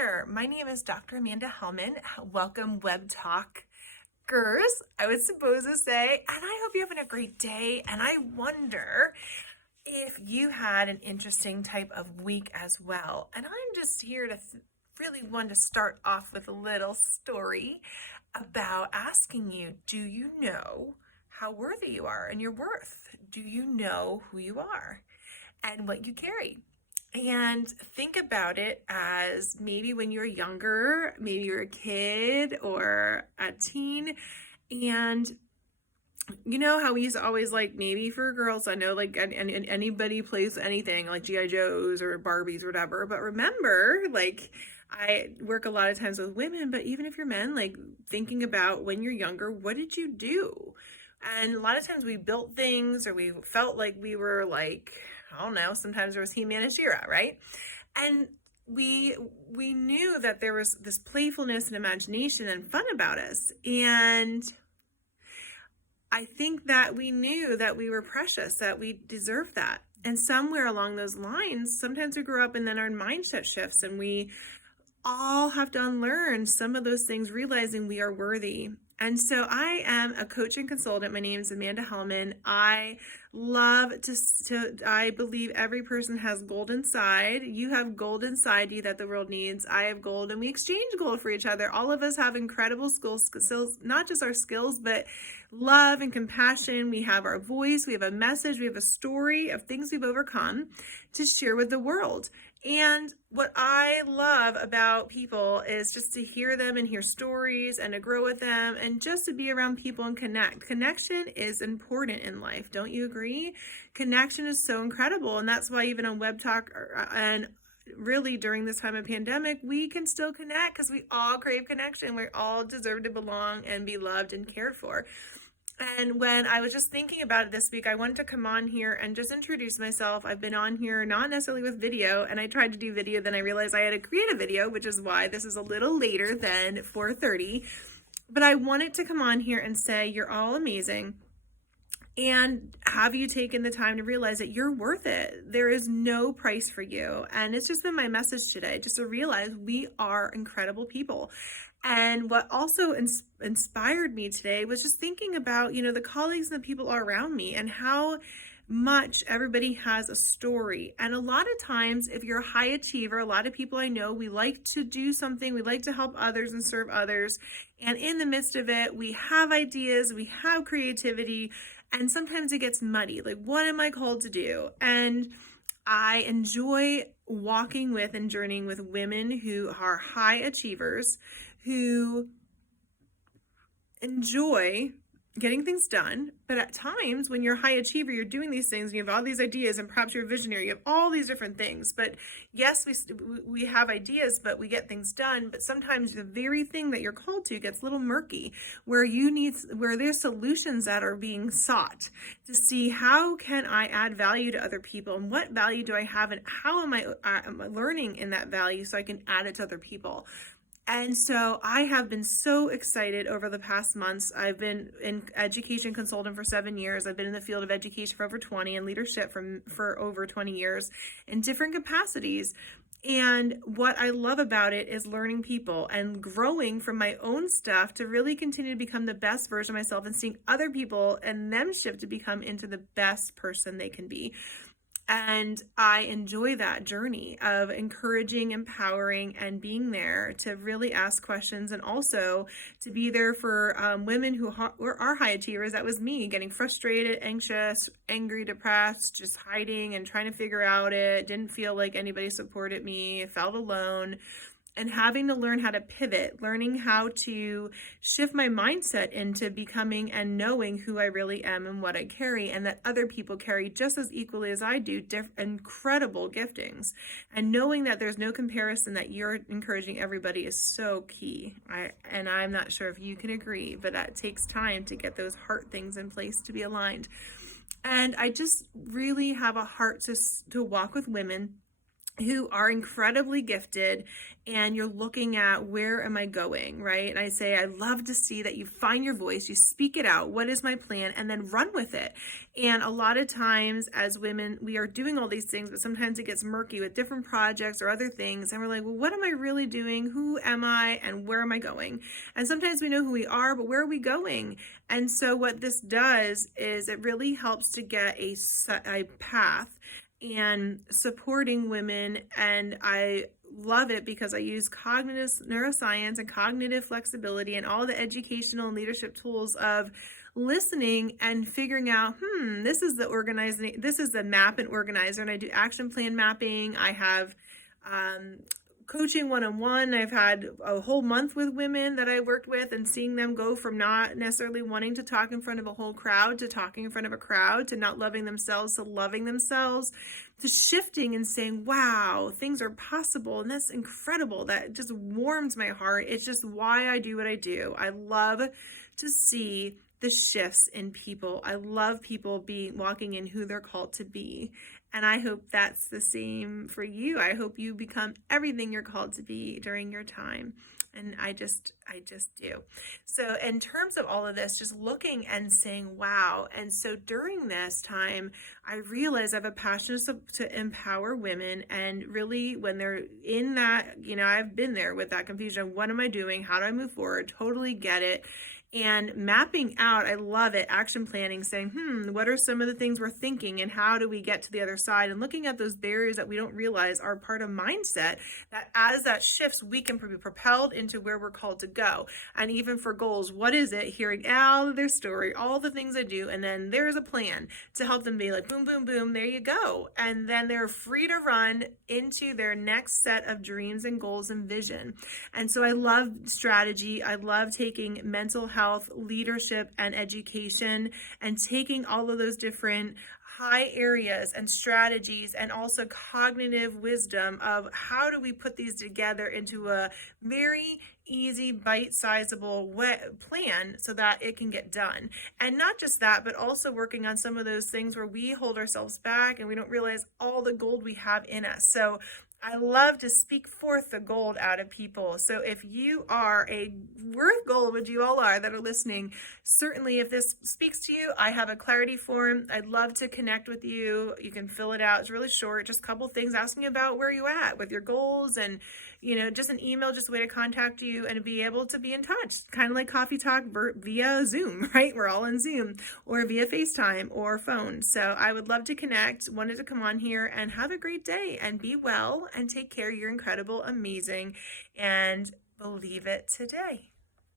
there. My name is Dr. Amanda Hellman. Welcome, Web Talkers, I was supposed to say, and I hope you're having a great day. And I wonder if you had an interesting type of week as well. And I'm just here to really want to start off with a little story about asking you, do you know how worthy you are and your worth? Do you know who you are and what you carry? And think about it as maybe when you're younger, maybe you're a kid or a teen, and you know how we used to always, like, maybe for girls, I know, like, anybody plays anything like GI Joes or Barbies or whatever, but remember, like, I work a lot of times with women, but even if you're men, like, thinking about when you're younger, what did you do? And a lot of times we built things, or we felt like we were, like, I don't know, sometimes there was He-Man and She-Ra, right? And we knew that there was this playfulness and imagination and fun about us. And I think that we knew that we were precious, that we deserved that. And somewhere along those lines, sometimes we grew up and then our mindset shifts and we all have to unlearn some of those things, realizing we are worthy. And so I am a coach and consultant. My name is Amanda Hellman. I love I believe every person has gold inside. You have gold inside you that the world needs. I have gold, and we exchange gold for each other. All of us have incredible skills, not just our skills, but love and compassion. We have our voice, we have a message, we have a story of things we've overcome to share with the world. And what I love about people is just to hear them and hear stories and to grow with them and just to be around people and connect. Connection is important in life. Don't you agree? Connection is so incredible. And that's why even on Web Talk and really during this time of pandemic, we can still connect because we all crave connection. We all deserve to belong and be loved and cared for. And when I was just thinking about it this week, I wanted to come on here and just introduce myself. I've been on here not necessarily with video, and I tried to do video, then I realized I had to create a video, which is why this is a little later than 4:30. But I wanted to come on here and say you're all amazing, and have you taken the time to realize that you're worth it? There is no price for you. And it's just been my message today, just to realize we are incredible people. And what also inspired me today was just thinking about, the colleagues and the people around me and how much everybody has a story. And a lot of times, if you're a high achiever, a lot of people I know, we like to do something, we like to help others and serve others. And in the midst of it, we have ideas, we have creativity, and sometimes it gets muddy. Like, what am I called to do? And I enjoy walking with and journeying with women who are high achievers, who enjoy getting things done. But at times when you're a high achiever, you're doing these things and you have all these ideas, and perhaps you're a visionary, you have all these different things. But yes, we have ideas, but we get things done. But sometimes the very thing that you're called to gets a little murky, where there's solutions that are being sought to see how can I add value to other people, and what value do I have, and how am I learning in that value so I can add it to other people. And so I have been so excited over the past months. I've been in education consultant for 7 years. I've been in the field of education for over 20 and leadership for over 20 years in different capacities. And what I love about it is learning people and growing from my own stuff to really continue to become the best version of myself, and seeing other people and them shift to become into the best person they can be. And I enjoy that journey of encouraging, empowering, and being there to really ask questions, and also to be there for women who are high achievers. That was me, getting frustrated, anxious, angry, depressed, just hiding and trying to figure out it. Didn't feel like anybody supported me, felt alone. And having to learn how to pivot, learning how to shift my mindset into becoming and knowing who I really am and what I carry, and that other people carry just as equally as I do incredible giftings. And knowing that there's no comparison, that you're encouraging everybody, is so key. I'm not sure if you can agree, but that takes time to get those heart things in place to be aligned. And I just really have a heart to walk with women who are incredibly gifted, and you're looking at, where am I going, right? And I say, I love to see that you find your voice, you speak it out, what is my plan, and then run with it. And a lot of times as women, we are doing all these things, but sometimes it gets murky with different projects or other things, and we're like, well, what am I really doing? Who am I, and where am I going? And sometimes we know who we are, but where are we going? And so what this does is it really helps to get a path and supporting women. And I love it because I use cognitive neuroscience and cognitive flexibility and all the educational and leadership tools of listening and figuring out, this is the organizing, this is the map and organizer. And I do action plan mapping. I have coaching one-on-one. I've had a whole month with women that I worked with, and seeing them go from not necessarily wanting to talk in front of a whole crowd to talking in front of a crowd, to not loving themselves to loving themselves, to shifting and saying, wow, things are possible. And that's incredible. That just warms my heart. It's just why I do what I do. I love to see the shifts in people. I love people walking in who they're called to be. And I hope that's the same for you. I hope you become everything you're called to be during your time. And I just do. So in terms of all of this, just looking and saying, wow. And so during this time, I realize I have a passion to empower women. And really, when they're in that, I've been there with that confusion. What am I doing? How do I move forward? Totally get it. And mapping out, I love it, action planning, saying, what are some of the things we're thinking, and how do we get to the other side? And looking at those barriers that we don't realize are part of mindset, that as that shifts, we can be propelled into where we're called to go. And even for goals, what is it? Hearing out their story, all the things I do, and then there's a plan to help them be like, boom, boom, boom, there you go. And then they're free to run into their next set of dreams and goals and vision. And so I love strategy. I love taking mental health, leadership, and education, and taking all of those different high areas and strategies, and also cognitive wisdom of how do we put these together into a very easy, bite-sizable plan so that it can get done. And not just that, but also working on some of those things where we hold ourselves back and we don't realize all the gold we have in us. So I love to speak forth the gold out of people. So if you are a worth gold, which you all are that are listening, certainly if this speaks to you, I have a clarity form. I'd love to connect with you. You can fill it out. It's really short, just a couple things asking about where you at with your goals, and just an email, just a way to contact you and be able to be in touch, kind of like Coffee Talk via Zoom, right? We're all on Zoom, or via FaceTime or phone. So I would love to connect. Wanted to come on here, and have a great day, and be well, and take care. You're incredible, amazing, and believe it today.